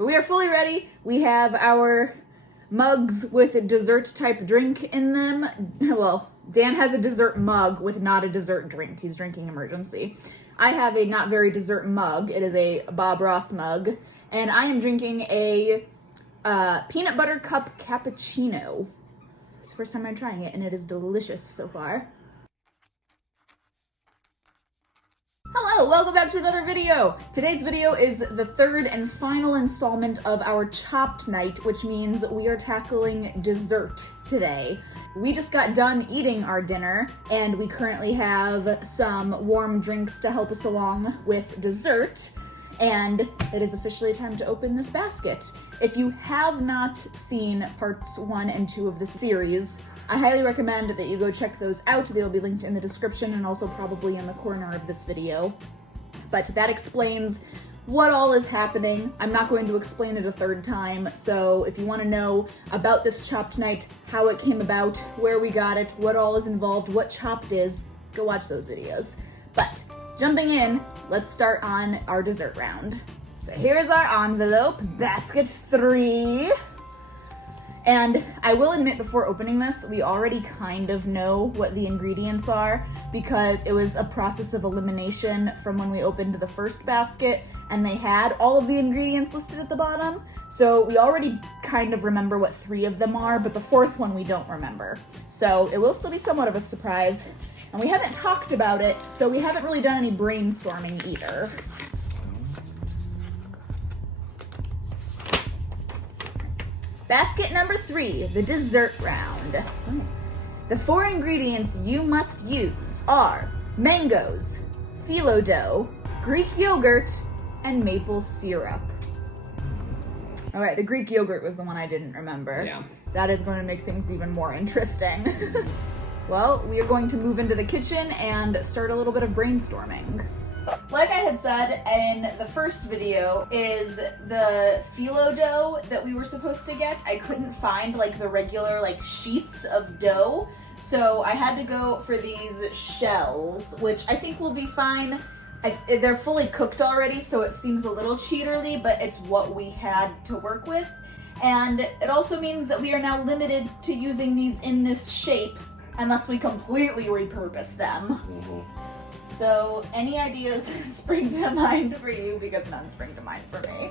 We are fully ready. We have our mugs with a dessert type drink in them. Well, Dan has a dessert mug with not a dessert drink. He's drinking emergency. I have a not very dessert mug. It is a Bob Ross mug. And I am drinking a peanut butter cup cappuccino. It's the first time I'm trying it, and it is delicious so far. Hello, welcome back to another video. Today's video is the third and final installment of our chopped night, which means we are tackling dessert today. We just got done eating our dinner, and we currently have some warm drinks to help us along with dessert, and it is officially time to open this basket. If you have not seen parts 1 and 2 of this series, I highly recommend that you go check those out. They will be linked in the description and also probably in the corner of this video. But that explains what all is happening. I'm not going to explain it a third time, so if you want to know about this chopped night, how it came about, where we got it, what all is involved, what chopped is, go watch those videos. But jumping in, let's start on our dessert round. So here's our envelope, basket 3. And I will admit before opening this, we already kind of know what the ingredients are because it was a process of elimination from when we opened the first basket and they had all of the ingredients listed at the bottom. So we already kind of remember what 3 of them are, but the 4th one we don't remember. So it will still be somewhat of a surprise. And we haven't talked about it, so we haven't really done any brainstorming either. Basket number 3, the dessert round. The 4 ingredients you must use are mangoes, phyllo dough, Greek yogurt, and maple syrup. All right, the Greek yogurt was the one I didn't remember. Yeah. That is going to make things even more interesting. Well, we are going to move into the kitchen and start a little bit of brainstorming. Like I had said in the first video, is the phyllo dough that we were supposed to get. I couldn't find like the regular like sheets of dough, so I had to go for these shells, which I think will be fine. They're fully cooked already, so it seems a little cheaterly, but it's what we had to work with. And it also means that we are now limited to using these in this shape unless we completely repurpose them. Mm-hmm. So, any ideas spring to mind for you? Because none spring to mind for me.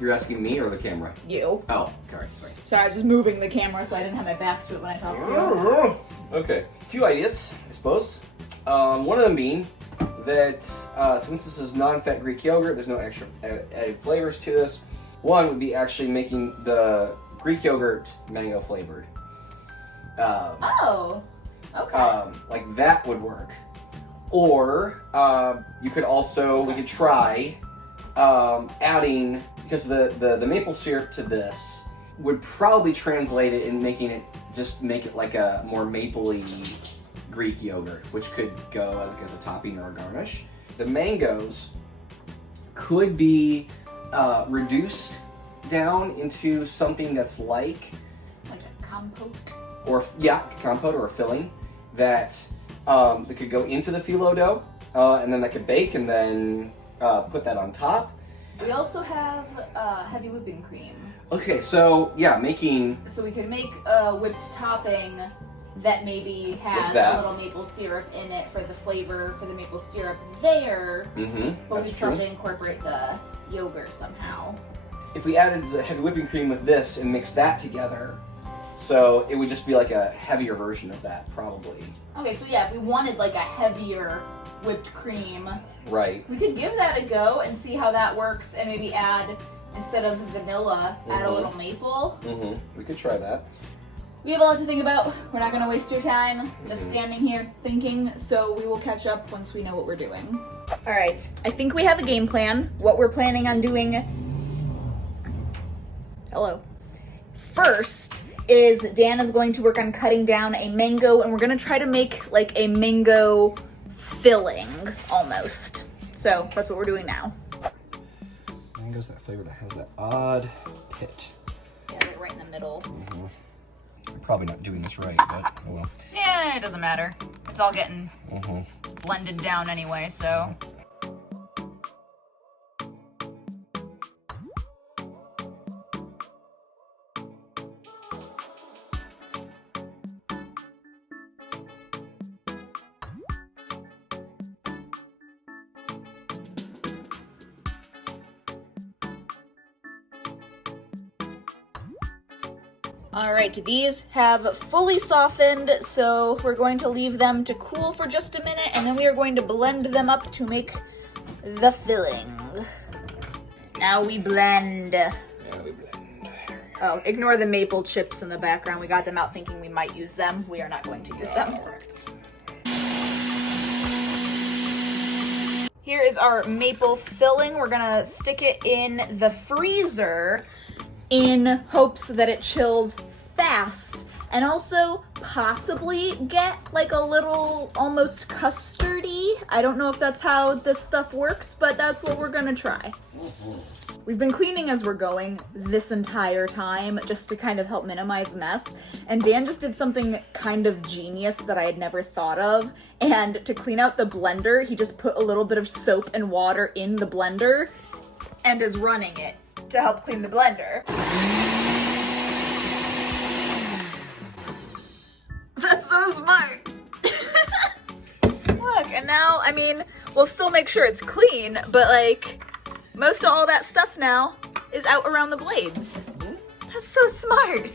You're asking me or the camera? You. Oh, sorry. Sorry, I was just moving the camera so I didn't have my back to it when I talked to you. Okay, a few ideas, I suppose. One of them being that since this is non-fat Greek yogurt, there's no extra added flavors to this. One would be actually making the Greek yogurt mango flavored. Oh, okay. Like that would work. Or you could also, we could try adding, because the maple syrup to this would probably translate it in making it, just make it like a more mapley Greek yogurt, which could go as a topping or a garnish. The mangoes could be reduced down into something that's like a compote? Compote or a filling that could go into the phyllo dough, and then that could bake and then put that on top. We also have heavy whipping cream. Okay, so yeah, So we could make a whipped topping that maybe has a little maple syrup in it for the flavor for the maple syrup there, but we still have to incorporate the yogurt somehow. If we added the heavy whipping cream with this and mixed that together, so it would just be like a heavier version of that, probably. Okay, so yeah, if we wanted like a heavier whipped cream, right, we could give that a go and see how that works, and maybe add, instead of vanilla, add a little maple. We could try that. We have a lot to think about. We're not going to waste your time just standing here thinking, so we will catch up once we know what we're doing. All right, I think we have a game plan. What we're planning on doing... Hello. First is Dan is going to work on cutting down a mango, and we're going to try to make like a mango filling, almost. So that's what we're doing now. Mango's that flavor that has that odd pit. Yeah, like right in the middle. I'm probably not doing this right, but oh well. Yeah, it doesn't matter. It's all getting blended down anyway, so. All right, these have fully softened, so we're going to leave them to cool for just a minute, and then we are going to blend them up to make the filling. Now we blend. Oh, ignore the maple chips in the background. We got them out thinking we might use them. We are not going to use them. Here is our maple filling. We're gonna stick it in the freezer in hopes that it chills fast, and also possibly get like a little almost custardy. I don't know if that's how this stuff works, but that's what we're gonna try. We've been cleaning as we're going this entire time just to kind of help minimize mess, and Dan just did something kind of genius that I had never thought of. And to clean out the blender, he just put a little bit of soap and water in the blender and is running it to help clean the blender. That's so smart. Look, and now, I mean, we'll still make sure it's clean, but like, most of all that stuff now is out around the blades. That's so smart.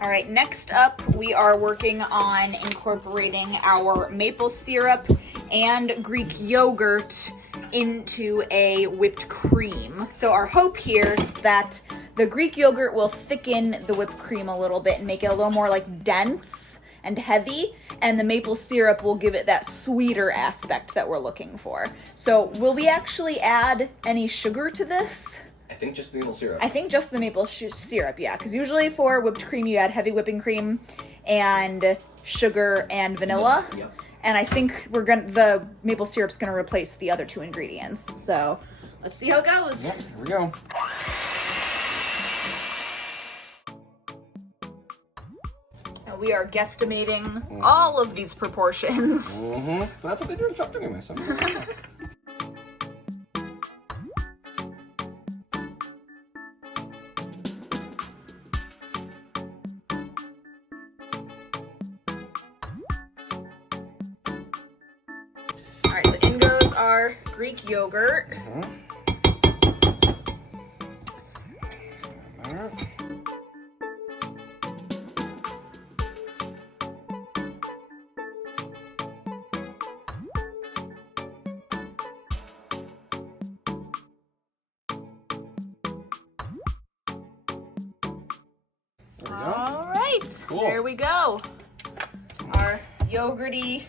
All right, next up, we are working on incorporating our maple syrup and Greek yogurt into a whipped cream. So our hope here that the Greek yogurt will thicken the whipped cream a little bit and make it a little more like dense and heavy, and the maple syrup will give it that sweeter aspect that we're looking for. So will we actually add any sugar to this? I think just the maple syrup. I think just the maple syrup, yeah, because usually for whipped cream you add heavy whipping cream and sugar and vanilla. Yep. And I think the maple syrup's gonna replace the other two ingredients. So let's see how it goes. Yep, here we go. Now we are guesstimating all of these proportions. Mm-hmm. That's what they do in chopped anyway, so. Alright, so in goes our Greek yogurt. Alright, Cool. There we go. Our yogurty,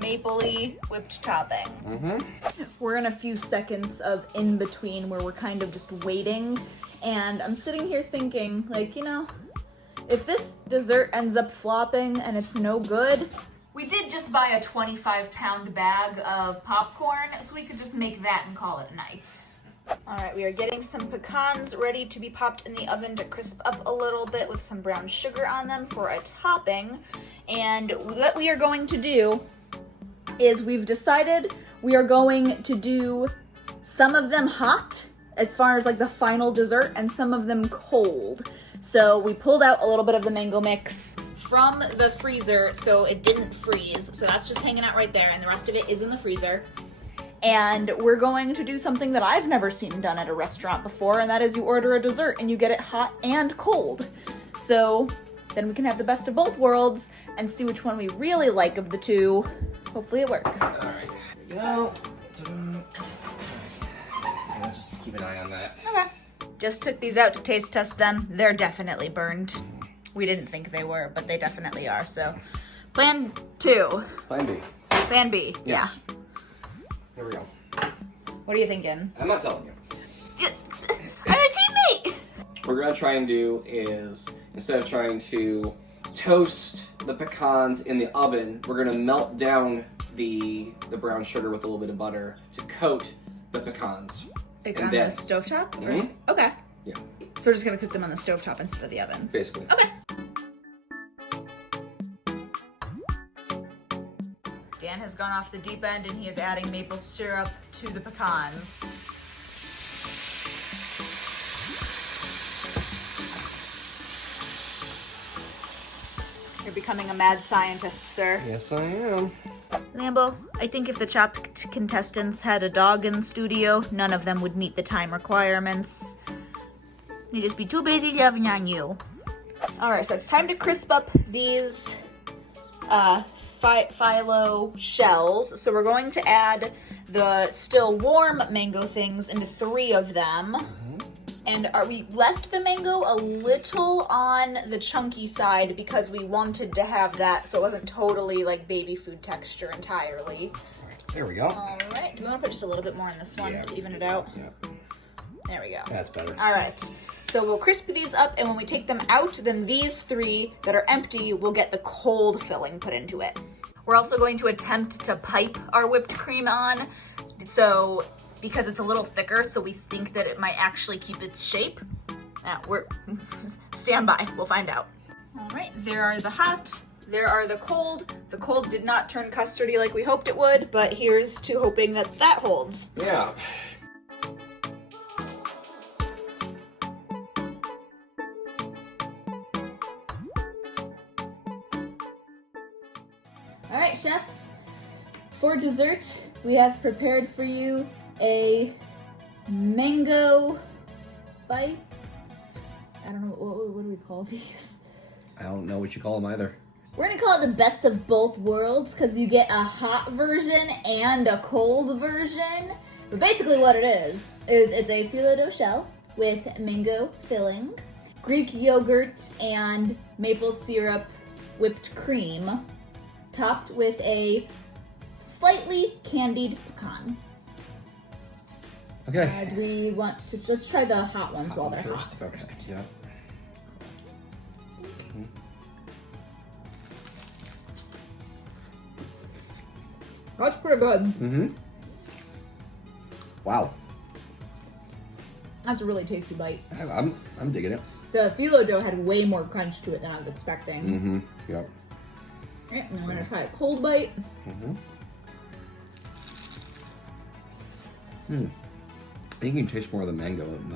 mapley whipped topping. We're in a few seconds of in between where we're kind of just waiting, and I'm sitting here thinking, like, you know, if this dessert ends up flopping and it's no good, we did just buy a 25-pound bag of popcorn, so we could just make that and call it a night. All right, we are getting some pecans ready to be popped in the oven to crisp up a little bit with some brown sugar on them for a topping. And what we are going to do is we've decided we are going to do some of them hot as far as like the final dessert and some of them cold. So we pulled out a little bit of the mango mix from the freezer so it didn't freeze. So that's just hanging out right there, and the rest of it is in the freezer. And we're going to do something that I've never seen done at a restaurant before, and that is you order a dessert and you get it hot and cold. So then we can have the best of both worlds and see which one we really like of the two. Hopefully it works. All right, here we go. I'll just keep an eye on that. Okay. Just took these out to taste test them. They're definitely burned. We didn't think they were, but they definitely are. So plan 2. Plan B. Plan B, Yes. yeah. Here we go. What are you thinking? I'm not telling you. I'm a teammate! What we're gonna try and do is, instead of trying to toast the pecans in the oven, we're gonna melt down the brown sugar with a little bit of butter to coat the pecans. Like And on then- the stovetop? Mhm. Okay. Yeah, So we're just gonna cook them on the stovetop instead of the oven. basically. Okay. Dan has gone off the deep end and he is adding maple syrup to the pecans. You're becoming a mad scientist, sir. Yes, I am. Lambeau, I think if the chopped contestants had a dog in the studio, none of them would meet the time requirements. They'd just be too busy loving on you. All right, so it's time to crisp up these phyllo shells. So we're going to add the still warm mango things into 3 of them. And we left the mango a little on the chunky side because we wanted to have that so it wasn't totally like baby food texture entirely. There we go. All right, do we want to put just a little bit more in this one to even it out? Yeah. There we go. That's better. All right, so we'll crisp these up, and when we take them out, then these 3 that are empty will get the cold filling put into it. We're also going to attempt to pipe our whipped cream on, so because it's a little thicker, so we think that it might actually keep its shape. Stand by, we'll find out. All right, there are the hot, there are the cold. The cold did not turn custardy like we hoped it would, but here's to hoping that that holds. Yeah. All right, chefs, for dessert, we have prepared for you a mango bite. I don't know, what do we call these? I don't know what you call them either. We're gonna call it the best of both worlds because you get a hot version and a cold version. But basically what it is it's a phyllo dough shell with mango filling, Greek yogurt, and maple syrup whipped cream, topped with a slightly candied pecan. Okay. Do we want to, let's try the hot ones while they're hot Okay. first. Yeah. That's pretty good. Mm-hmm. Wow. That's a really tasty bite. I'm digging it. The phyllo dough had way more crunch to it than I was expecting. Mm-hmm. Yep. All right, and I'm gonna try a cold bite. Mm-hmm. I think you can taste more of the mango in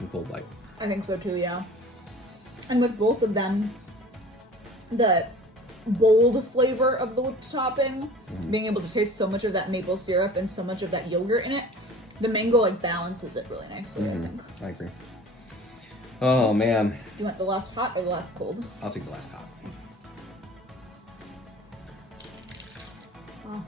the cold bite. I think so too, yeah. And with both of them, the bold flavor of the whipped topping, being able to taste so much of that maple syrup and so much of that yogurt in it, the mango like balances it really nicely, I think. I agree. Oh man. Do you want the last hot or the last cold? I'll take the last hot. Oh,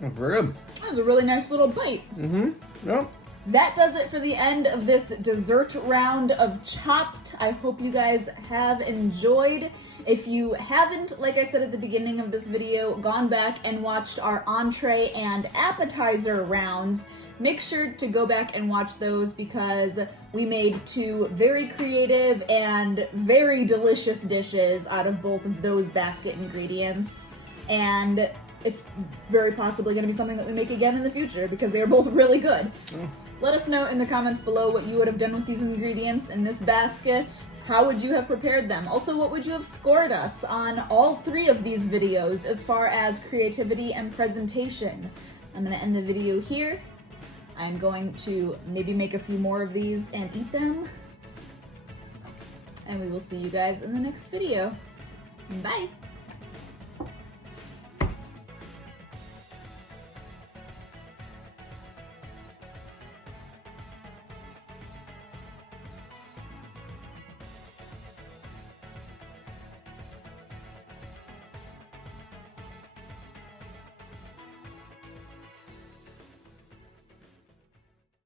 That's very good. that was a really nice little bite. Mm-hmm. Yep. That does it for the end of this dessert round of Chopped. I hope you guys have enjoyed. If you haven't, like I said at the beginning of this video, gone back and watched our entree and appetizer rounds, make sure to go back and watch those because we made 2 very creative and very delicious dishes out of both of those basket ingredients. And it's very possibly going to be something that we make again in the future because they are both really good. Let us know in the comments below what you would have done with these ingredients in this basket. How would you have prepared them? Also, what would you have scored us on all 3 of these videos as far as creativity and presentation? I'm going to end the video here. I'm going to maybe make a few more of these and eat them. And we will see you guys in the next video. Bye!